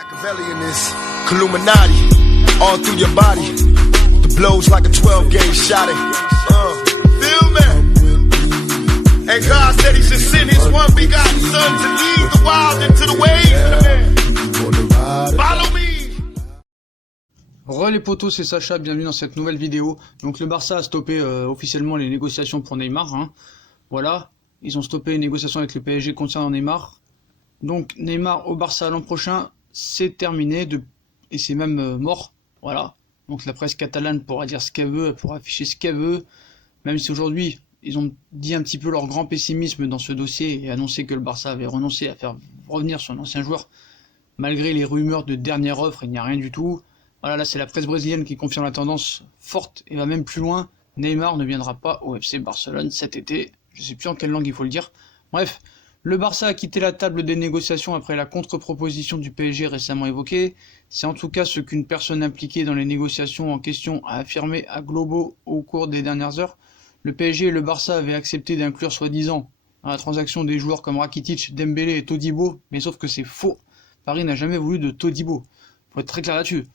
Machiavellianist, Illuminati, all through your body. The blows like a 12-gauge shot. Feel me? And God said He should send His one begotten Son to lead the wild into the ways. Follow me. Re les potos, c'est Sacha, bienvenue dans cette nouvelle vidéo. Donc le Barça a stoppé officiellement les négociations pour Neymar. Voilà, ils ont stoppé les négociations avec le PSG concernant Neymar. Donc Neymar au Barça l'an prochain, c'est terminé et c'est même mort. Voilà, donc la presse catalane pourra dire ce qu'elle veut, elle pourra afficher ce qu'elle veut. Même si aujourd'hui, ils ont dit un petit peu leur grand pessimisme dans ce dossier et annoncé que le Barça avait renoncé à faire revenir son ancien joueur. Malgré les rumeurs de dernière offre, il n'y a rien du tout. Voilà, là c'est la presse brésilienne qui confirme la tendance forte et va même plus loin. Neymar ne viendra pas au FC Barcelone cet été. Je sais plus en quelle langue il faut le dire. Bref, le Barça a quitté la table des négociations après la contre-proposition du PSG récemment évoquée. C'est en tout cas ce qu'une personne impliquée dans les négociations en question a affirmé à Globo au cours des dernières heures. Le PSG et le Barça avaient accepté d'inclure soi-disant dans la transaction des joueurs comme Rakitic, Dembélé et Todibo, mais sauf que c'est faux. Paris n'a jamais voulu de Todibo. Faut être très clair là-dessus.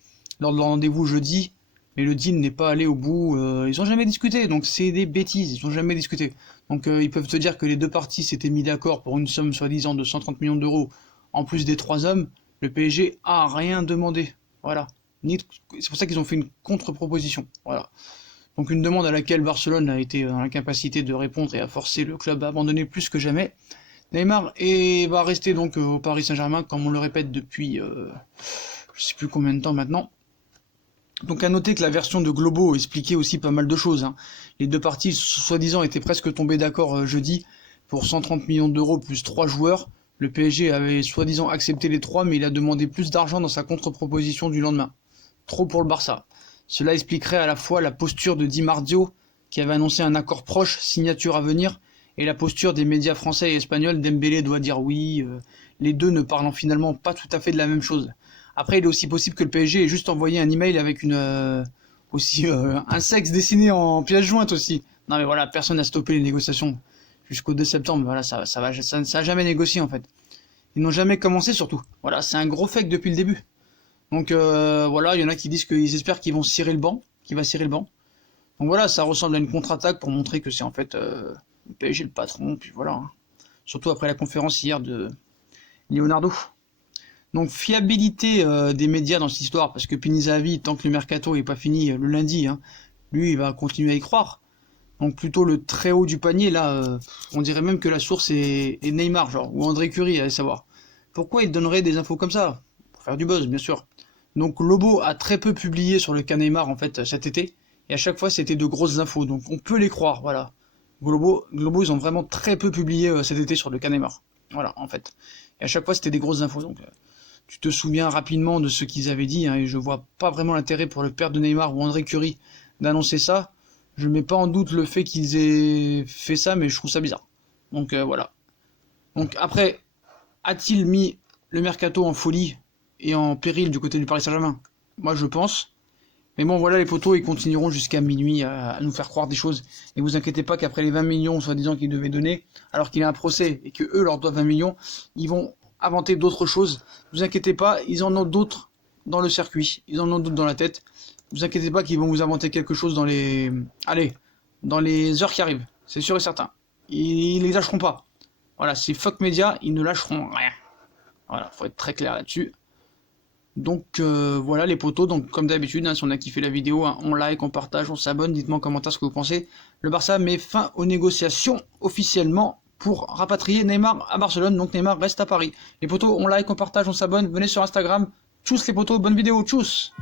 Lors de leur rendez-vous jeudi, mais le deal n'est pas allé au bout, ils ont jamais discuté, donc c'est des bêtises, ils ont jamais discuté. Donc ils peuvent te dire que les deux parties s'étaient mis d'accord pour une somme soi-disant de 130 millions d'euros, en plus des 3 hommes, le PSG a rien demandé, voilà. C'est pour ça qu'ils ont fait une contre-proposition, voilà. Donc une demande à laquelle Barcelone a été dans l'incapacité de répondre et a forcé le club à abandonner plus que jamais. Neymar va rester donc au Paris Saint-Germain, comme on le répète depuis, je sais plus combien de temps maintenant. Donc à noter que la version de Globo expliquait aussi pas mal de choses. Les deux parties, soi-disant, étaient presque tombées d'accord jeudi pour 130 millions d'euros plus 3 joueurs. Le PSG avait soi-disant accepté les 3, mais il a demandé plus d'argent dans sa contre-proposition du lendemain. Trop pour le Barça. Cela expliquerait à la fois la posture de Di Marzio, qui avait annoncé un accord proche, signature à venir, et la posture des médias français et espagnols. Dembélé doit dire oui, les deux ne parlant finalement pas tout à fait de la même chose. Après, il est aussi possible que le PSG ait juste envoyé un email avec un sexe dessiné en pièce jointe aussi. Non mais voilà, personne n'a stoppé les négociations jusqu'au 2 septembre. Voilà, ça a jamais négocié en fait. Ils n'ont jamais commencé surtout. Voilà, c'est un gros fake depuis le début. Donc voilà, il y en a qui disent qu'ils espèrent qu'ils vont cirer le banc, qu'il va cirer le banc. Donc voilà, ça ressemble à une contre-attaque pour montrer que c'est en fait le PSG le patron. Puis voilà. Surtout après la conférence hier de Leonardo. Donc fiabilité des médias dans cette histoire, parce que Pinizavi, tant que le mercato n'est pas fini le lundi, lui il va continuer à y croire. Donc plutôt le très haut du panier, là, on dirait même que la source est Neymar, genre, ou André Curie, allez savoir. Pourquoi il donnerait des infos comme ça? Pour faire du buzz, bien sûr. Donc Lobo a très peu publié sur le cas Neymar, en fait, cet été, et à chaque fois c'était de grosses infos, donc on peut les croire, voilà. Globo ils ont vraiment très peu publié cet été sur le cas Neymar. Voilà, en fait. Et à chaque fois c'était des grosses infos, donc... Tu te souviens rapidement de ce qu'ils avaient dit, et je vois pas vraiment l'intérêt pour le père de Neymar ou André Curie d'annoncer ça. Je mets pas en doute le fait qu'ils aient fait ça, mais je trouve ça bizarre. Donc voilà. Donc après, a-t-il mis le mercato en folie et en péril du côté du Paris Saint-Germain? Moi je pense. Mais bon voilà, les potos, ils continueront jusqu'à minuit à nous faire croire des choses. Et vous inquiétez pas qu'après les 20 millions soi-disant qu'ils devaient donner, alors qu'il y a un procès et que eux leur doivent 20 millions, ils vont inventer d'autres choses. Vous inquiétez pas, ils en ont d'autres dans le circuit, ils en ont d'autres dans la tête. Vous inquiétez pas qu'ils vont vous inventer quelque chose dans les heures qui arrivent, c'est sûr et certain. Ils les lâcheront pas. Voilà, c'est fuck média, ils ne lâcheront rien. Voilà, faut être très clair là-dessus. Donc voilà les potos, donc comme d'habitude, si on a kiffé la vidéo, on like, on partage, on s'abonne, dites-moi en commentaire ce que vous pensez. Le Barça met fin aux négociations officiellement pour rapatrier Neymar à Barcelone, donc Neymar reste à Paris. Les potos, on like, on partage, on s'abonne, venez sur Instagram. Tchuss les potos, bonne vidéo, tchuss.